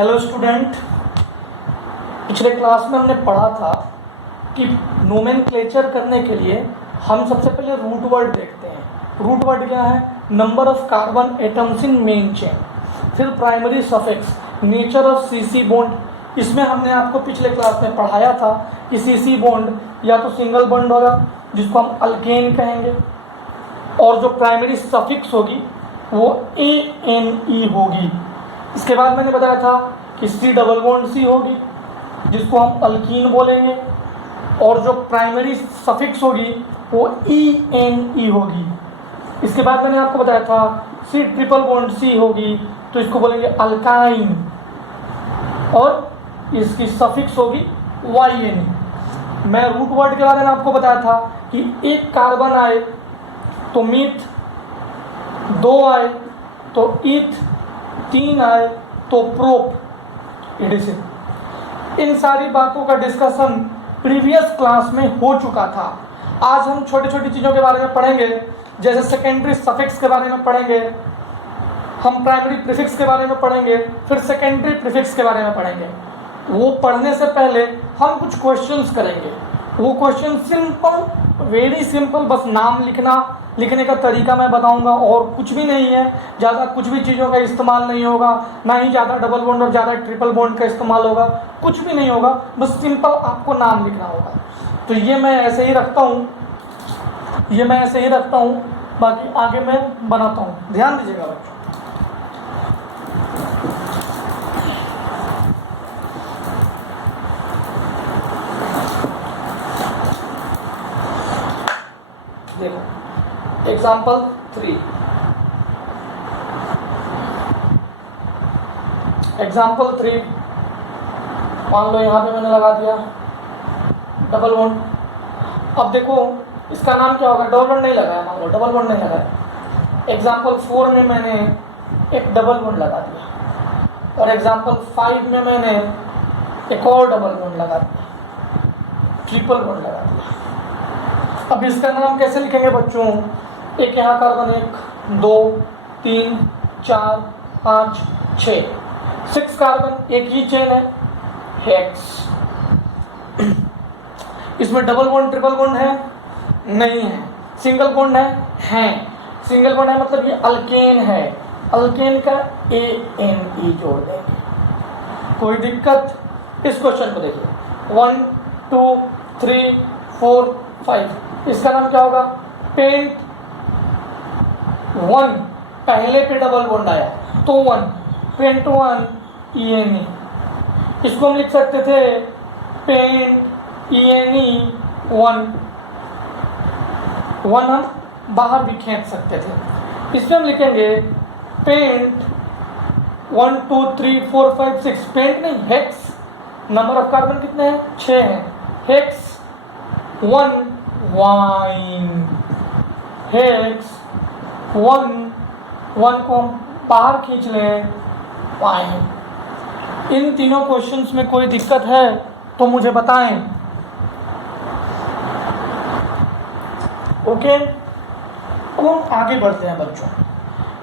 Hello student, पिछले class में हमने पढ़ा था कि नोमेनक्लेचर करने के लिए हम सबसे पहले रूट वर्ड देखते हैं। रूट वर्ड क्या है? Number of carbon atoms in main chain. फिर primary suffix, nature of CC bond. इसमें हमने आपको पिछले क्लास में पढ़ाया था कि सीसी बॉन्ड या तो सिंगल बॉन्ड होगा जिसको हम अल्केन कहेंगे, और जो प्राइमरी सफिक्स होगी वो ANE होगी। इसके बाद मैंने बताया था कि C डबल बॉन्ड C होगी जिसको हम अल्कीन बोलेंगे, और जो प्राइमरी सफिक्स होगी वो ENE होगी। इसके बाद मैंने आपको बताया था C ट्रिपल बॉन्ड C होगी तो इसको बोलेंगे अल्काइन, और इसकी सफिक्स होगी YNE। मैं रूट वर्ड के बारे में आपको बताया था कि एक कार्बन आए तो मीथ, दो आए तो ईथ, तीन आए तो प्रोप, एडिसिव। इन सारी बातों का डिस्कशन प्रीवियस क्लास में हो चुका था। आज हम छोटी छोटी चीज़ों के बारे में पढ़ेंगे, जैसे सेकेंडरी सफिक्स के बारे में पढ़ेंगे, हम प्राइमरी प्रीफिक्स के बारे में पढ़ेंगे, फिर सेकेंडरी प्रीफिक्स के बारे में पढ़ेंगे। वो पढ़ने से पहले हम कुछ क्वेश्चंस करेंगे। वो क्वेश्चन सिंपल, वेरी सिंपल, बस नाम लिखने का तरीका मैं बताऊंगा और कुछ भी नहीं है। ज़्यादा कुछ भी चीज़ों का इस्तेमाल नहीं होगा, ना ही ज़्यादा डबल बॉन्ड और ज़्यादा ट्रिपल बॉन्ड का इस्तेमाल होगा, कुछ भी नहीं होगा, बस सिंपल आपको नाम लिखना होगा। तो ये मैं ऐसे ही रखता हूँ, बाकी आगे मैं बनाता हूँ। ध्यान दीजिएगा बच्चों। देखो एग्जाम्पल 3। मान लो यहाँ पे मैंने लगा दिया डबल बॉन्ड। अब देखो इसका नाम क्या होगा? डबल बॉन्ड नहीं लगाया, मान लो डबल बॉन्ड नहीं लगाया। एग्जाम्पल 4 में मैंने एक डबल बॉन्ड लगा दिया, और एग्जाम्पल 5 में मैंने एक और डबल बॉन्ड लगा दिया, ट्रिपल बॉन्ड लगा दिया। अब इसका नाम कैसे लिखेंगे बच्चों? एक यहाँ कार्बन, 1 2 3 4 5 6, 6 कार्बन, एक ही चेन है, हेक्स। इसमें डबल बॉन्ड ट्रिपल बॉन्ड है? नहीं है। सिंगल बॉन्ड है? सिंगल बॉन्ड है मतलब ये अल्केन है। अल्केन का ANE जोड़ देंगे। कोई दिक्कत? इस क्वेश्चन को देखिए, 1 2 3 4 5। इसका नाम क्या होगा? पेंट 1, पहले पे डबल बॉन्ड आया तो 1, पेंट 1 ENE। इसको हम लिख सकते थे पेंट ENE 1 हम बाहर भी खींच सकते थे। इसमें हम लिखेंगे पेंट 1 2 3 4 5 6, पेंट नहीं, हेक्स। नंबर ऑफ कार्बन कितने हैं? 6 हैं। हेक्स 1 वाइन, हेक्स 1 को हम बाहर खींच लें, वाइन। इन तीनों क्वेश्चंस में कोई दिक्कत है तो मुझे बताएं। ओके, अब हम आगे बढ़ते हैं बच्चों।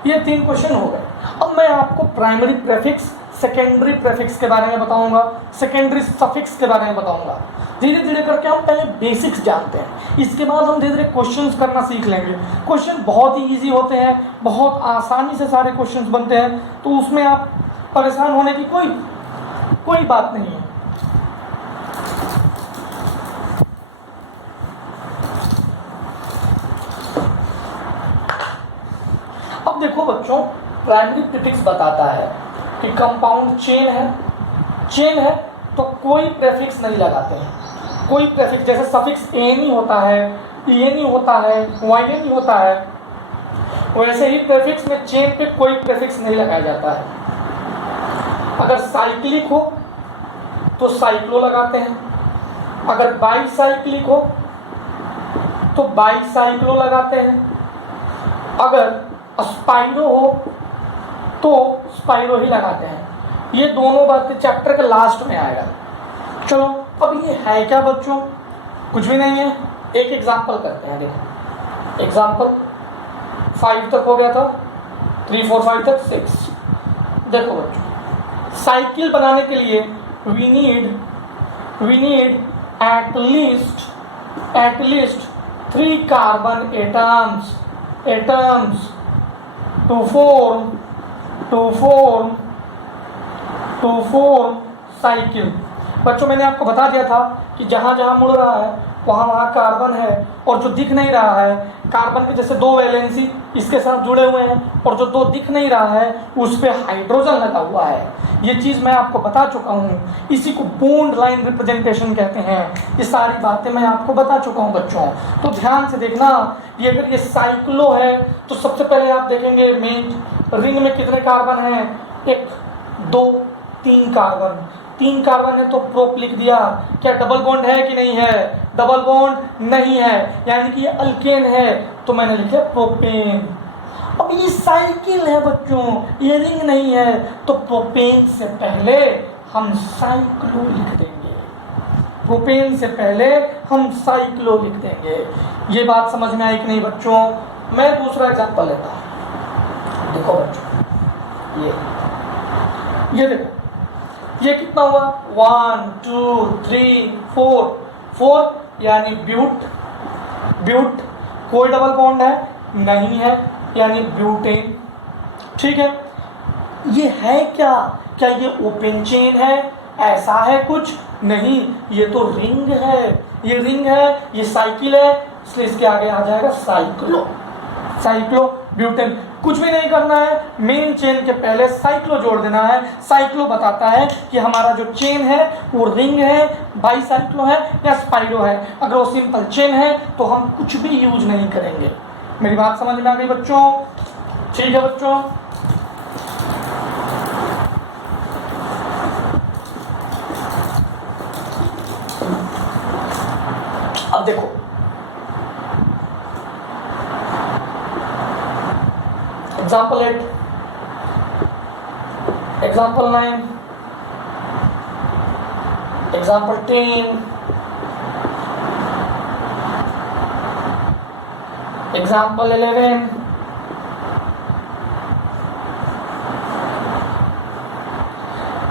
ये 3 क्वेश्चन हो गए। अब मैं आपको प्राइमरी प्रीफिक्स, सेकेंडरी प्रीफिक्स के बारे में बताऊंगा, सेकेंडरी सफिक्स के बारे में बताऊंगा। धीरे धीरे करके हम पहले बेसिक्स जानते हैं, इसके बाद हम धीरे धीरे क्वेश्चंस करना सीख लेंगे। क्वेश्चन बहुत ही इजी होते हैं, बहुत आसानी से सारे क्वेश्चंस बनते हैं, तो उसमें आप परेशान होने की कोई बात नहीं है। अब देखो बच्चों, प्राइमरी प्रीफिक्स बताता है कि कंपाउंड चेन है तो कोई प्रीफिक्स नहीं लगाते हैं। कोई प्रीफिक्स, जैसे सफिक्स ANE होता है, ENE होता है, YNE होता है, वैसे ही प्रीफिक्स में चेन पे कोई प्रीफिक्स नहीं लगाया जाता है। अगर साइक्लिक हो तो साइक्लो लगाते हैं, अगर बाईसाइक्लिक हो तो बाईसाइक्लो लगाते हैं, अगर स्पाइरो हो तो स्पाइरो ही लगाते हैं। ये दोनों बातें चैप्टर के लास्ट में आएगा। चलो, अब ये है क्या बच्चों? कुछ भी नहीं है। एक एग्जाम्पल करते हैं। देखो एग्जाम्पल 5 तक हो गया था, 3 4 5 तक 6। देखो बच्चों, साइकिल बनाने के लिए we need at least 3 carbon atoms to form cycle. बच्चों मैंने आपको बता दिया था कि जहां जहां मुड़ रहा है वहां कार्बन है, और जो दिख नहीं रहा है कार्बन के जैसे 2 वैलेंसी इसके साथ जुड़े हुए हैं, और जो 2 दिख नहीं रहा है उस पे हाइड्रोजन लगा हुआ है। ये चीज़ मैं आपको बता चुका हूँ, इसी को बॉन्ड लाइन रिप्रेजेंटेशन कहते हैं। ये सारी बातें मैं आपको बता चुका हूँ बच्चों, तो ध्यान से देखना। ये अगर ये साइक्लो है तो सबसे पहले आप देखेंगे मेन रिंग में कितने कार्बन हैं, 1 2 3 कार्बन। 3 कार्बन है तो प्रोप लिख दिया। क्या डबल बॉन्ड है कि नहीं है? डबल बॉन्ड नहीं है, यानी कि ये अल्केन है, तो मैंने लिखा प्रोपेन। अब ये साइकिल है बच्चों, ये रिंग नहीं है, तो प्रोपेन से पहले हम साइक्लो लिख देंगे। प्रोपेन से पहले हम साइक्लो लिख देंगे। ये बात समझ में आई कि नहीं बच्चों? मैं दूसरा एग्जांपल लेता हूं। देखो बच्चों, ये देखो, ये कितना हुआ? 1 2 3 4 यानी ब्यूट। कोई डबल बॉन्ड है नहीं है, यानी ब्यूटेन। ठीक है, ये है क्या? क्या ये ओपन चेन है? ऐसा है कुछ नहीं, ये तो रिंग है। ये रिंग है, ये साइकिल है, इसलिए इसके आगे आ जाएगा साइक्लो ब्यूटेन। कुछ भी नहीं करना है, मेन चेन के पहले साइक्लो जोड़ देना है। साइक्लो बताता है कि हमारा जो चेन है वो रिंग है, बाईसाइक्लो है या स्पाइरो है। अगर वो सिंपल चेन है तो हम कुछ भी यूज नहीं करेंगे। मेरी बात समझ में आ गई बच्चों? ठीक है बच्चों, अब देखो, एग्जाम्पल 8, एग्जाम्पल 9, एग्जाम्पल 10, एग्जाम्पल 11,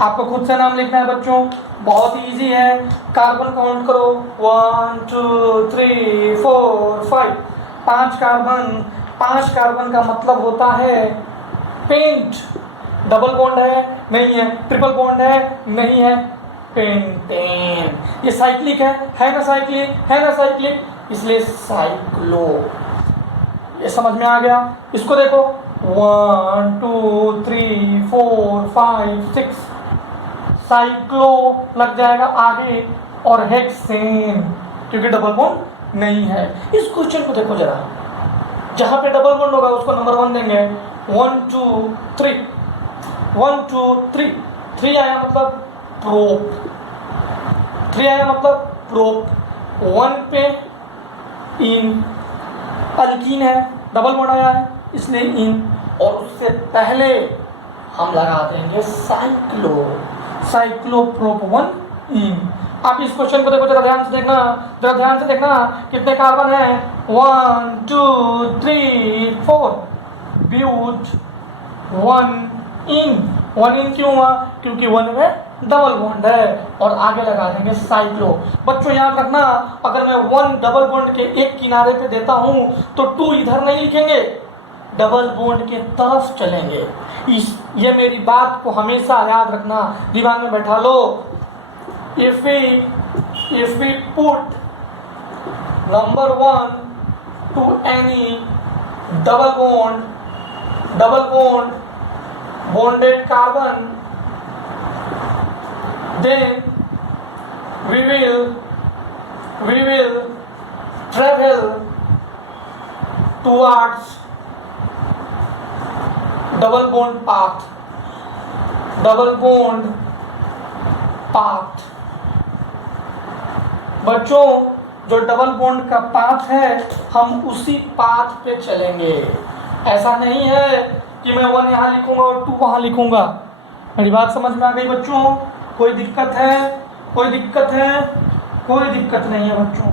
आपको खुद से नाम लिखना है बच्चों, बहुत इजी है। कार्बन काउंट करो, 1 2 3 4 5, 5 कार्बन। 5 कार्बन का मतलब होता है पेंट। डबल बॉन्ड है नहीं है, ट्रिपल बॉन्ड है नहीं है, पेंटेन। ये साइक्लिक है ना साइक्लिक, इसलिए साइक्लो। ये समझ में आ गया? इसको देखो, 1 2 3 4 5 6, साइक्लो लग जाएगा आगे, और हेक्सेन, क्योंकि डबल बॉन्ड नहीं है। इस क्वेश्चन को देखो जरा, जहां पे डबल बॉन्ड होगा उसको नंबर 1 देंगे। 1 2 3, 1 2 3, 3 आया मतलब प्रोप, 3 आया मतलब प्रोप। 1 पे इन, अल्कीन है, डबल बॉन्ड आया है इसलिए इन, और उससे पहले हम लगा देंगे साइक्लो प्रोप 1 इन। आप इस क्वेश्चन को देखो, जरा ध्यान से देखना, कितने कार्बन है? 1 2 3 4, ब्यूट 1 इन क्यों हुआ? क्योंकि 1 में डबल बॉन्ड है, और आगे लगा देंगे साइक्लो। बच्चों याद रखना, अगर मैं 1 डबल बॉन्ड के एक किनारे पे देता हूं तो 2 इधर नहीं लिखेंगे, डबल बॉन्ड के तरफ चलेंगे। ये मेरी बात को हमेशा याद रखना, दिमाग में बैठा लो। If we put number 1 to any double bond bonded carbon, then we will travel towards double bond path। बच्चों, जो डबल बॉन्ड का पाथ है हम उसी पाथ पे चलेंगे। ऐसा नहीं है कि मैं 1 यहाँ लिखूंगा और 2 वहाँ लिखूंगा। मेरी बात समझ में आ गई बच्चों? कोई दिक्कत है? कोई दिक्कत नहीं है बच्चों।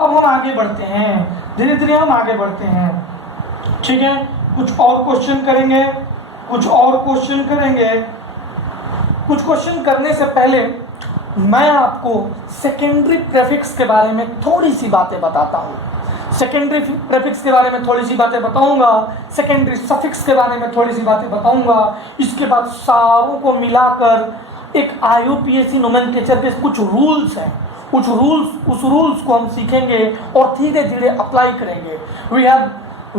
अब हम आगे बढ़ते हैं, धीरे धीरे हम आगे बढ़ते हैं। ठीक है, कुछ और क्वेश्चन करेंगे। कुछ क्वेश्चन करने से पहले मैं आपको सेकेंडरी प्रेफिक्स के बारे में थोड़ी सी बातें बताता हूँ। सेकेंडरी प्रेफिक्स के बारे में थोड़ी सी बातें बताऊंगा, सेकेंडरी सफिक्स के बारे में थोड़ी सी बातें बताऊंगा। इसके बाद सारों को मिलाकर एक IUPAC नोमेनक्लेचर के कुछ रूल्स हैं, उस रूल्स को हम सीखेंगे और धीरे धीरे अप्लाई करेंगे। We have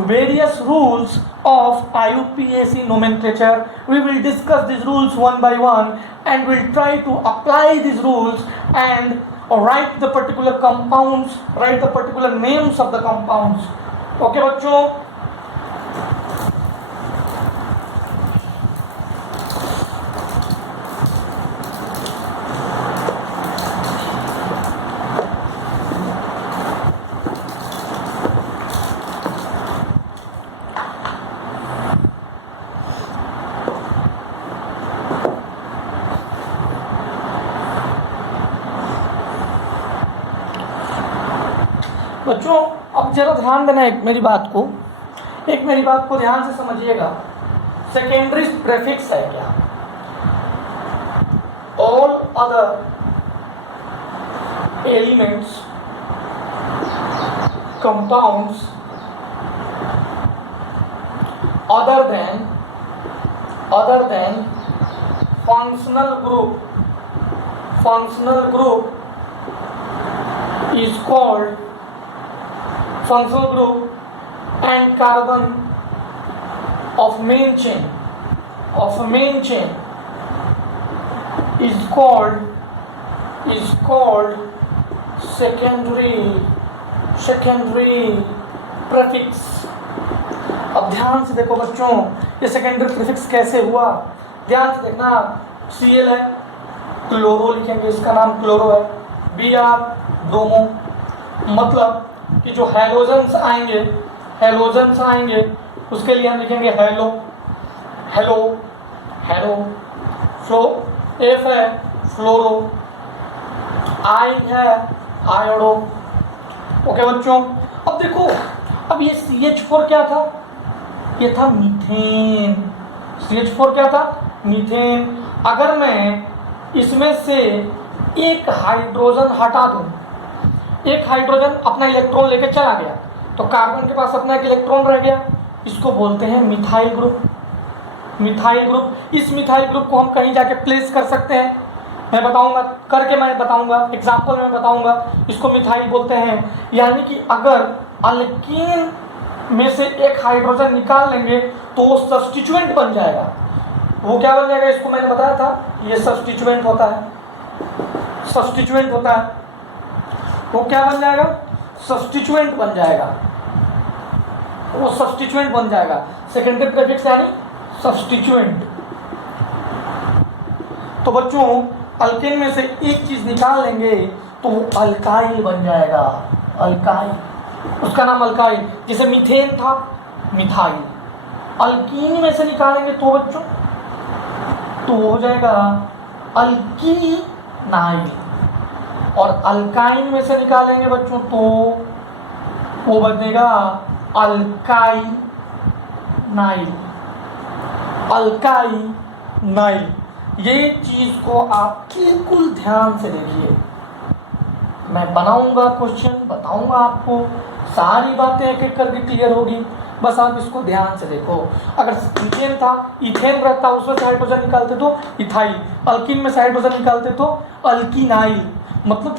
various rules of IUPAC nomenclature. We will discuss these rules one by one and we'll try to apply these rules and write the particular compounds, write the particular names of the compounds. Okay बच्चों, अब जरा ध्यान देना एक मेरी बात को ध्यान से समझिएगा। सेकेंडरी प्रेफिक्स है क्या? All other elements, compounds other than functional group is called functional group and carbon of main chain is called secondary prefix। अब ध्यान से देखो बच्चों, ये सेकेंडरी प्रीफिक्स कैसे हुआ, ध्यान से देखना। Cl है, क्लोरो लिखेंगे, इसका नाम क्लोरो है। Br ब्रोमो, मतलब कि जो हैलोजन्स आएंगे उसके लिए हम लिखेंगे हेलो। फ्लो, F है फ्लोरो, I है आयोडो। ओके बच्चों, अब देखो, अब ये CH4 क्या था? ये था मीथेन। CH4 क्या था? मीथेन। अगर मैं इसमें से एक हाइड्रोजन हटा दूं, एक हाइड्रोजन अपना इलेक्ट्रॉन लेके चला गया, तो कार्बन के पास अपना एक इलेक्ट्रॉन रह गया, इसको बोलते हैं मिथाइल ग्रुप। इस मिथाइल ग्रुप को हम कहीं जाके प्लेस कर सकते हैं, मैं बताऊंगा, मैं बताऊंगा, एग्जाम्पल में बताऊंगा। इसको मिथाइल बोलते हैं। यानी कि अगर अल्कीन में से एक हाइड्रोजन निकाल लेंगे तो वो सब्स्टिट्यूएंट बन जाएगा। वो क्या बन जाएगा? इसको मैंने बताया था, ये सब्स्टिट्यूएंट होता है। वो क्या बन जाएगा? सब्स्टिट्यूएंट बन जाएगा। सेकेंडरी प्रीफिक्स यानी सब्स्टिट्यूएंट। तो बच्चों, अल्केन में से एक चीज निकाल लेंगे तो वो अल्काइल बन जाएगा। अल्काइल, उसका नाम अल्काइल। जैसे मीथेन था, मिथाइल। अल्कीन में से निकालेंगे तो बच्चों तो हो जाएगा अल्कीनाइल, और अल्काइन में से निकालेंगे बच्चों तो वो बनेगा अल्काइनाइल। ये चीज को आप बिल्कुल ध्यान से देखिए। मैं बनाऊंगा क्वेश्चन, बताऊंगा आपको, सारी बातें एक एक करके क्लियर होगी, बस आप इसको ध्यान से देखो। अगर मीथेन था, इथेन रहता, उसमें से हाइड्रोजन निकालते तो इथाइल, अल्कीन में से हाइड्रोजन निकालते तो अल्कीनाइल। मतलब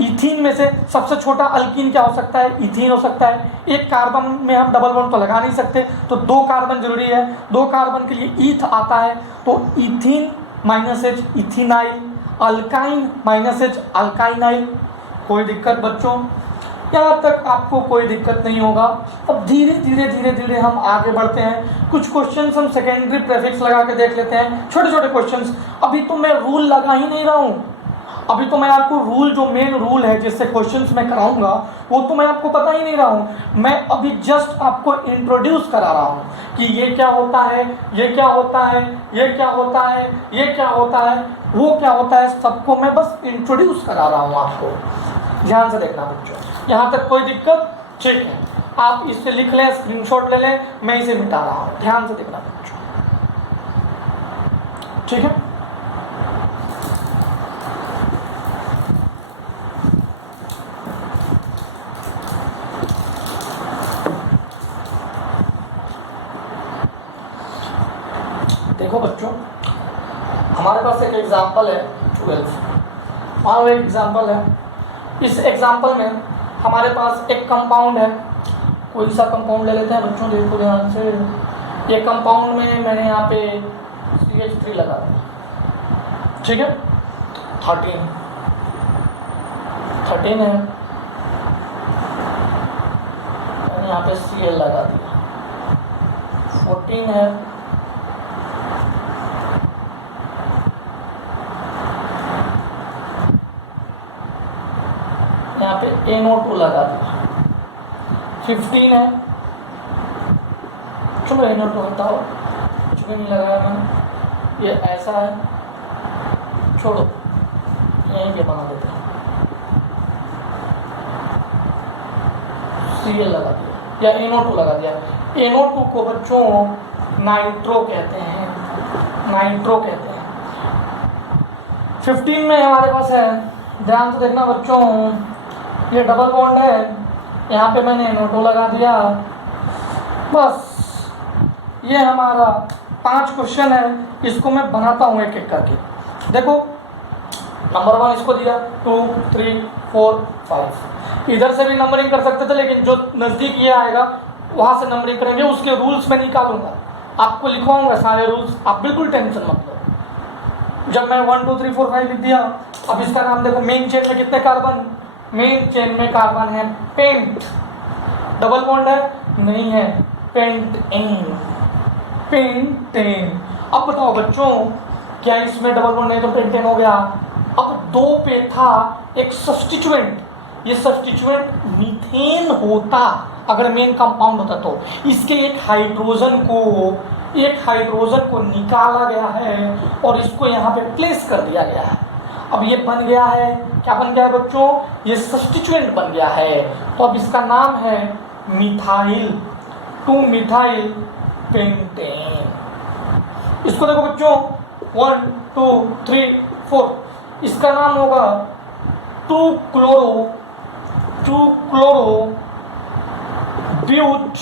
इथीन में से सबसे छोटा अल्कीन क्या हो सकता है? इथीन हो सकता है। एक कार्बन में हम डबल बॉन्ड तो लगा नहीं सकते, तो 2 कार्बन जरूरी है। 2 कार्बन के लिए ईथ आता है, तो इथीन -H इथीनाइल, अल्काइन -H अल्काइनाइल। कोई दिक्कत बच्चों? यहाँ तक आपको कोई दिक्कत नहीं होगा। अब धीरे धीरे हम आगे बढ़ते हैं। कुछ क्वेश्चंस हम सेकेंडरी प्रीफिक्स लगा के देख लेते हैं, छोटे छोटे क्वेश्चंस। अभी तो मैं रूल लगा ही नहीं रहा हूँ, अभी तो मैं आपको रूल, जो मेन रूल है जिससे क्वेश्चंस मैं कराऊंगा, वो तो मैं आपको पता ही नहीं रहा हूँ। मैं अभी जस्ट आपको इंट्रोड्यूस करा रहा हूँ कि ये क्या होता है, ये क्या होता है, ये क्या होता है, ये क्या होता है, वो क्या होता है, सबको मैं बस इंट्रोड्यूस करा रहा हूँ आपको। ध्यान से देखना बच्चों, यहाँ तक कोई दिक्कत? ठीक है, आप इससे लिख लें, स्क्रीनशॉट ले लें, मैं इसे मिटा रहा हूँ। ध्यान से देखना बच्चों, ठीक है। देखो बच्चों, हमारे पास एक एग्जाम्पल है 12, मान लो एक एग्जाम्पल है। इस एग्जाम्पल में हमारे पास एक कंपाउंड है, कोई सा कंपाउंड ले लेते हैं बच्चों, देखो ध्यान से। ये कंपाउंड में मैंने यहाँ पे CH3 लगा दिया, ठीक है, 13 है, मैंने यहाँ पे Cl लगा दिया, 14 है, यहाँ पे NO2 लगा दिया, 15 है, चलो NO2 हटाओ, कुछ भी नहीं लगाया मैंने, ये ऐसा है, छोड़ो, यहीं पे बना देते हैं, Cl लगा दिया या NO2 लगा दिया। NO2 को बच्चों नाइट्रो कहते हैं, नाइट्रो कहते हैं। 15 में हमारे पास है, ध्यान से देखना बच्चों, ये डबल बॉन्ड है, यहाँ पे मैंने NO2 लगा दिया। बस ये हमारा 5 क्वेश्चन है, इसको मैं बनाता हूँ एक एक करके। देखो नंबर 1 इसको दिया, 2 3 4 5, इधर से भी नंबरिंग कर सकते थे, लेकिन जो नज़दीक ये आएगा वहाँ से नंबरिंग करेंगे। उसके रूल्स मैं निकालूंगा, आपको लिखवाऊंगा सारे रूल्स, आप बिल्कुल टेंशन मत लो। जब मैं 1 2 3 4 5 लिख दिया, अब इसका नाम देखो, मेन चेन में कितने कार्बन, मेन चेन में कार्बन है पेंट, डबल बॉन्ड है नहीं है, पेंटेन, पेंटेन। अब बताओ बच्चों, क्या इसमें डबल बॉन्ड नहीं तो पेंटेन हो गया। अब 2 पे था एक सब्स्टिट्यूएंट, ये सब्स्टिट्यूएंट मीथेन होता अगर मेन कंपाउंड होता तो। इसके एक हाइड्रोजन को निकाला गया है और इसको यहाँ पे प्लेस कर दिया गया है। अब ये बन गया है, क्या बन गया है बच्चों, ये सब्स्टिट्यूएंट बन गया है, तो अब इसका नाम है मिथाइल, 2 मिथाइल पेंटेन। इसको देखो बच्चों, 1 2 3 4, इसका नाम होगा 2 क्लोरो ब्यूट,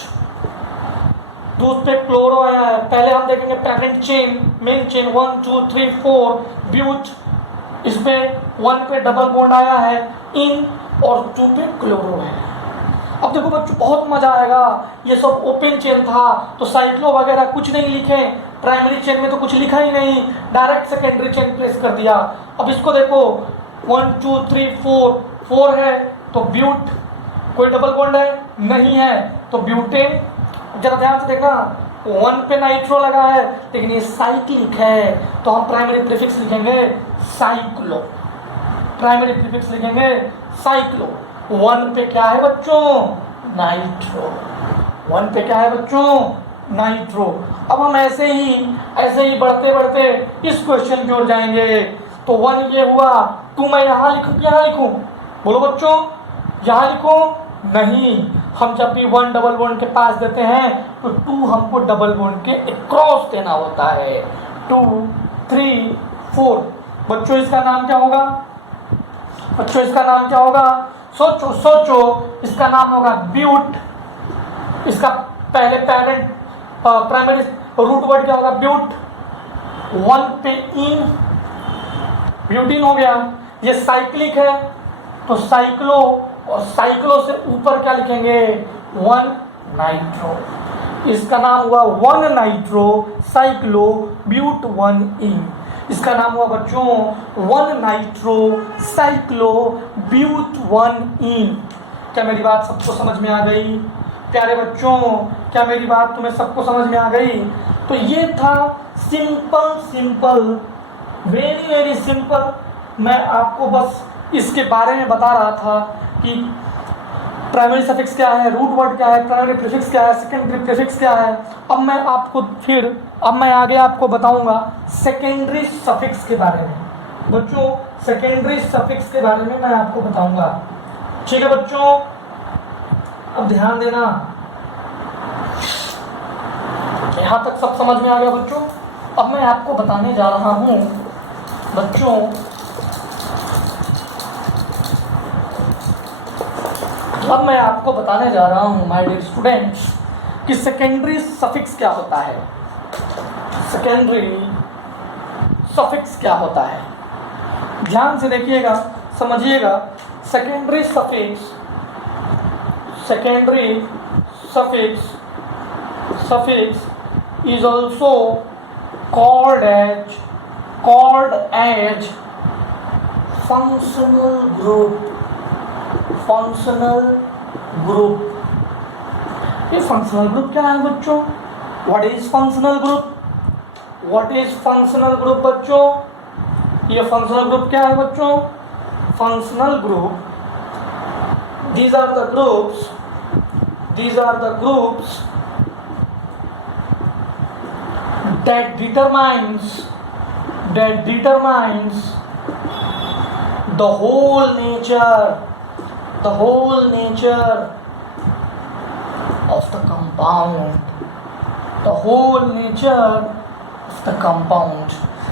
दूध पे क्लोरो आया है। पहले हम देखेंगे parent chain, main chain 1 2 3 4 but, इसमें 1 पे डबल बॉन्ड आया है इन और 2 पे क्लोरो है। अब देखो बच्चों बहुत मजा आएगा, ये सब ओपन चेन था तो साइक्लो वगैरह कुछ नहीं लिखे, प्राइमरी चेन में तो कुछ लिखा ही नहीं, डायरेक्ट सेकेंडरी चेन प्लेस कर दिया। अब इसको देखो 1 2 3 4 है तो ब्यूट, कोई डबल बॉन्ड है नहीं है तो ब्यूटेन। जरा ध्यान से देखना, 1 पे नाइट्रो लगा है लेकिन ये साइक्लिक है, तो हम प्राइमरी प्रीफिक्स लिखेंगे साइक्लो, प्राइमरी प्रीफिक्स लिखेंगे साइक्लो। 1 पे क्या है बच्चों, नाइट्रो, 1 पे क्या है बच्चों, नाइट्रो। अब हम ऐसे ही बढ़ते बढ़ते इस क्वेश्चन की ओर जाएंगे। तो 1 ये हुआ, 2 मैं यहाँ लिखूं, बोलो बच्चों, यहाँ लिखूं नहीं, हम जब भी 1 डबल बॉन्ड के पास देते हैं तो 2 हमको डबल बॉन्ड के अक्रॉस देना होता है, 2 3 4। बच्चों इसका नाम क्या होगा, बच्चों इसका नाम क्या होगा, सोचो, इसका नाम होगा ब्यूट। इसका पहले पेरेंट प्राइमरी रूट वर्ड क्या होगा, ब्यूट, 1 पे इन, ब्यूटीन हो गया। ये साइक्लिक है तो साइक्लो, और साइक्लो से ऊपर क्या लिखेंगे, 1 नाइट्रो, इसका नाम हुआ 1 नाइट्रो साइक्लो ब्यूट 1 इन। इसका नाम हुआ बच्चों 1 नाइट्रो साइक्लो ब्यूट 1 इन। क्या मेरी बात सबको समझ में आ गई प्यारे बच्चों, क्या मेरी बात तुम्हें सबको समझ में आ गई। तो ये था सिंपल, वेरी सिंपल। मैं आपको बस इसके बारे में बता रहा था कि प्राइमरी सफिक्स क्या है, रूट वर्ड क्या है, प्राइमरी प्रीफिक्स क्या है, सेकेंडरी प्रीफिक्स क्या है। अब मैं आगे आपको बताऊंगा सेकेंडरी सफिक्स के बारे में। बच्चों सेकेंडरी सफिक्स के बारे में मैं आपको बताऊंगा, ठीक है बच्चों। अब ध्यान देना, यहां तक सब समझ में आ गया बच्चों। अब मैं आपको बताने जा रहा हूं बच्चों, अब मैं आपको बताने जा रहा हूं माय डियर स्टूडेंट्स कि सेकेंडरी सफिक्स क्या होता है। सेकेंडरी सफिक्स क्या होता है, ध्यान से देखिएगा, समझिएगा। Secondary suffix is also called as functional group। ये फंक्शनल ग्रुप क्या है बच्चों? व्हाट इज फंक्शनल ग्रुप बच्चों? ये फंक्शनल ग्रुप क्या है बच्चों? Functional group, these are the groups that determines the whole nature of the compound,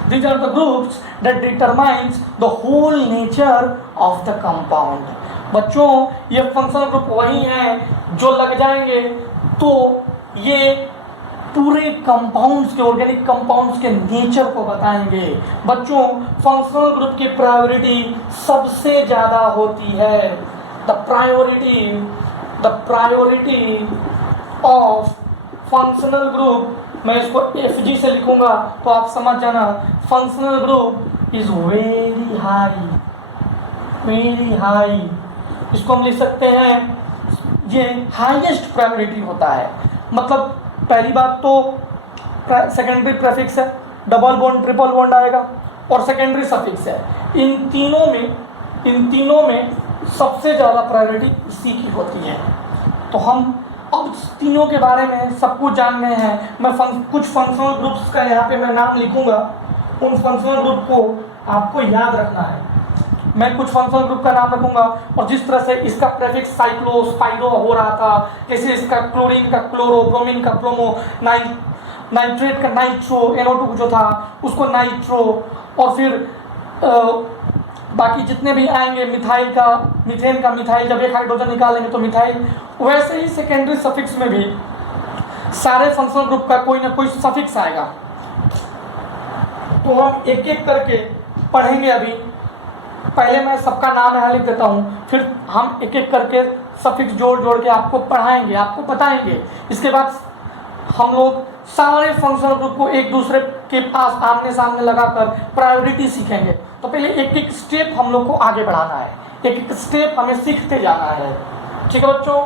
These are the groups that determines the whole nature of the compound। बच्चों ये functional group वही हैं जो लग जाएंगे तो ये पूरे कंपाउंड्स के, ऑर्गेनिक कंपाउंड्स के नेचर को बताएंगे। बच्चों फंक्शनल ग्रुप की प्रायोरिटी सबसे ज़्यादा होती है। The priority of functional group, मैं इसको FG से लिखूंगा तो आप समझ जाना, functional group is very high. इसको हम लिख सकते हैं ये हाईएस्ट प्रायोरिटी होता है। मतलब पहली बात तो सेकेंडरी प्रेफिक्स है, डबल बॉन्ड ट्रिपल बॉन्ड आएगा, और सेकेंडरी सफिक्स है। इन तीनों में सबसे ज़्यादा प्रायोरिटी इसी की होती है। तो हम अब तीनों के बारे में सब कुछ जान गए हैं। मैं कुछ फंक्शनल ग्रुप्स का यहाँ पे मैं नाम लिखूंगा, उन फंक्शनल ग्रुप को आपको याद रखना है। मैं कुछ फंक्शनल ग्रुप का नाम रखूंगा और जिस तरह से इसका प्रेफिक्स साइक्लो स्पाइरो हो रहा था, जैसे इसका क्लोरीन का क्लोरो, ब्रोमीन का ब्रोमो, नाइट्रेट का नाइट्रो, NO2 जो था उसको नाइट्रो, और फिर बाकी जितने भी आएंगे, मिथाइल का मीथेन का मिथाइल, जब एक हाइड्रोजन निकालेंगे तो मिथाइल। वैसे ही सेकेंडरी सफिक्स में भी सारे फंक्शनल ग्रुप का कोई ना कोई सफिक्स आएगा। तो हम एक एक करके पढ़ेंगे। अभी पहले मैं सबका नाम यहाँ लिख देता हूँ, फिर हम एक एक करके सफिक्स जोड़ के आपको पढ़ाएंगे, आपको बताएंगे। इसके बाद हम लोग सारे फंक्शनल ग्रुप को एक दूसरे के पास आमने सामने लगाकर प्रायोरिटी सीखेंगे। तो पहले एक एक स्टेप हम लोग को आगे बढ़ाना है, एक एक स्टेप हमें सीखते जाना है। ठीक है बच्चों?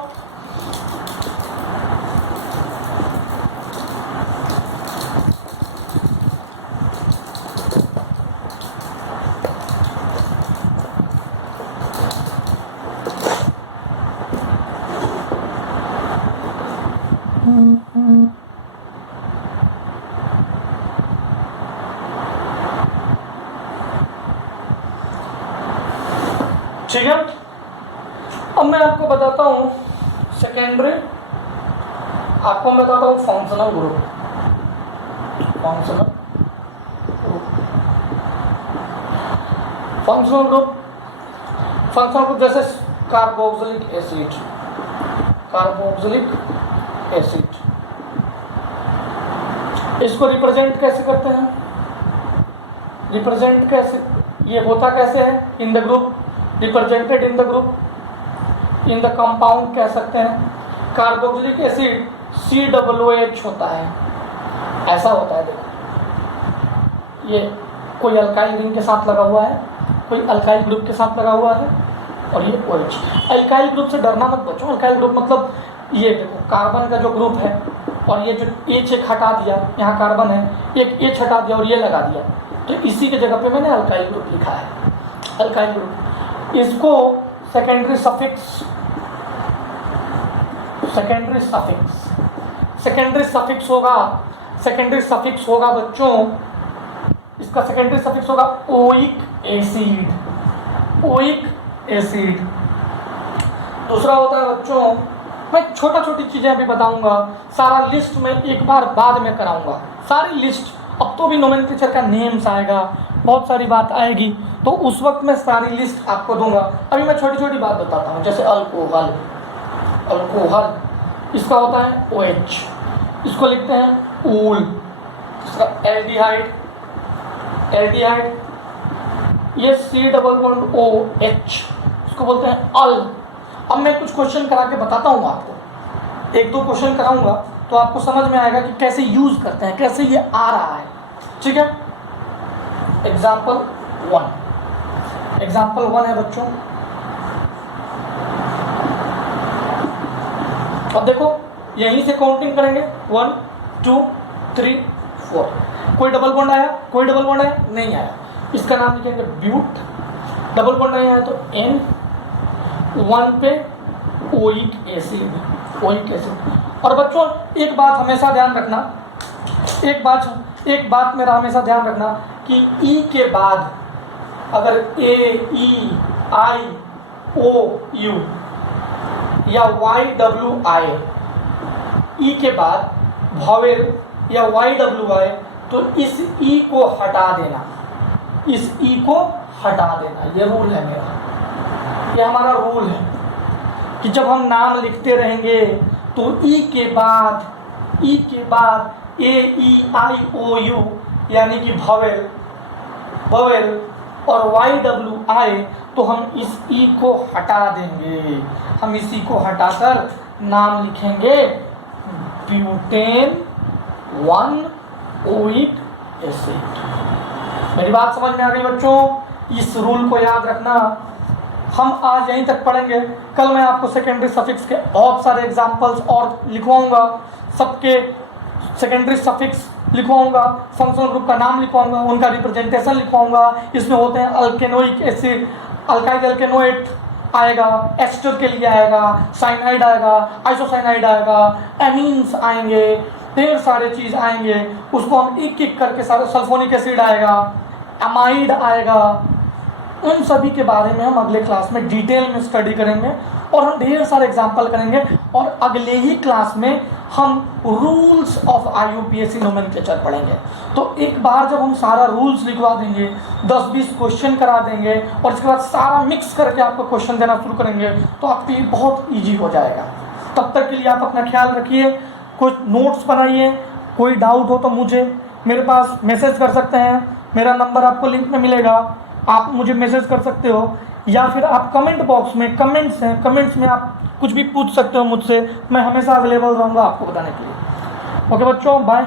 ठीक है, अब मैं आपको बताता हूं सेकेंडरी, आपको मैं बताता हूं फंक्शनल ग्रुप। फंक्शनल ग्रुप जैसे कार्बोक्सिलिक एसिड, इसको रिप्रेजेंट कैसे करते हैं? ये होता कैसे है? In the group, represented in the group, in the compound कह सकते हैं। कार्बोक्सिलिक एसिड COOH होता है, ऐसा होता है। देखो ये कोई अल्काइल रिंग के साथ लगा हुआ है, कोई अल्काइल ग्रुप के साथ लगा हुआ है, और ये OH। अल्काइल ग्रुप से डरना मत बच्चों। अल्काइल ग्रुप मतलब ये देखो कार्बन का जो ग्रुप है, और ये जो H एक हटा दिया, यहाँ कार्बन है, एक H हटा दिया और ये लगा दिया, तो इसी के जगह पे मैंने अल्काइल ग्रुप लिखा है। अल्काइल ग्रुप, इसको सेकेंडरी सफिक्स होगा बच्चों। इसका सेकेंडरी सफिक्स होगा ओइक एसिड। दूसरा होता है बच्चों, मैं छोटी चीजें अभी बताऊंगा, सारा लिस्ट में एक बार बाद में कराऊंगा, सारी लिस्ट। अब तो भी नोमेनक्लेचर का नेम्स आएगा, बहुत सारी बात आएगी, तो उस वक्त मैं सारी लिस्ट आपको दूंगा। अभी मैं छोटी बात बताता हूँ। जैसे अल्कोहल, इसका होता है OH, इसको लिखते हैं ऊल। दूसरा एल्डिहाइड, एल्डिहाइड, ये C डबल बॉन्ड OH इसको बोलते हैं अल। अब मैं कुछ क्वेश्चन करा के बताता हूँ आपको, एक दो क्वेश्चन कराऊंगा तो आपको समझ में आएगा कि कैसे यूज करते हैं, कैसे ये आ रहा है। ठीक है, एग्जाम्पल 1, एग्जाम्पल 1 है बच्चों। अब देखो यहीं से काउंटिंग करेंगे 1 2 3 4। कोई डबल बॉन्ड आया, कोई डबल बॉन्ड आया, नहीं आया, इसका नाम लिखेंगे ब्यूट। डबल बॉन्ड नहीं आया तो N, 1 पे ओइक एसिड, ओइक एसिड। और बच्चों एक बात हमेशा ध्यान रखना, एक बात मेरा हमेशा ध्यान रखना कि E के बाद अगर A E I O U या Y W I, E के बाद वॉवेल या Y W I, तो इस E को हटा देना, इस E को हटा देना। ये रूल है मेरा, ये हमारा रूल है कि जब हम नाम लिखते रहेंगे तो E के बाद A E I O U यानी कि वॉवेल, वॉवेल और Y W I, तो हम इस E को हटा देंगे। हम इस E को हटाकर नाम लिखेंगे ब्यूटेन 1 ओइक एसिड। मेरी बात समझ में आ गई बच्चों? इस रूल को याद रखना। हम आज यहीं तक पढ़ेंगे, कल मैं आपको सेकेंडरी सफिक्स के बहुत सारे एग्जांपल्स और लिखवाऊंगा, सबके सेकेंडरी सफिक्स लिखवाऊंगा, फंक्शनल ग्रुप का नाम लिखवाऊंगा, उनका रिप्रेजेंटेशन लिखवाऊंगा। इसमें होते हैं अल्केनोइक एसिड, अल्काइल एल्केनोएट आएगा, एस्टर के लिए आएगा, साइनाइड आएगा, आइसोसाइनाइड आएगा, एमीन्स आएंगे, ढेर सारे चीज आएंगे। उसको हम एक एक करके सारे, सल्फोनिक एसिड आएगा, अमाइड आएगा, उन सभी के बारे में हम अगले क्लास में डिटेल में स्टडी करेंगे और हम ढेर सारे एग्जाम्पल करेंगे। और अगले ही क्लास में हम रूल्स ऑफ IUPAC नोमेनक्लेचर पढ़ेंगे। तो एक बार जब हम सारा रूल्स लिखवा देंगे, 10-20 क्वेश्चन करा देंगे और इसके बाद सारा मिक्स करके आपको क्वेश्चन देना शुरू करेंगे, तो आपके लिए बहुत ईजी हो जाएगा। तब तक के लिए आप अपना ख्याल रखिए, कुछ नोट्स बनाइए, कोई डाउट हो तो मुझे मेरे पास मैसेज कर सकते हैं, मेरा नंबर आपको लिंक में मिलेगा, आप मुझे मैसेज कर सकते हो, या फिर आप कमेंट बॉक्स में, कमेंट्स हैं, कमेंट्स में आप कुछ भी पूछ सकते हो मुझसे, मैं हमेशा अवेलेबल रहूँगा आपको बताने के लिए। ओके बच्चों, बाय।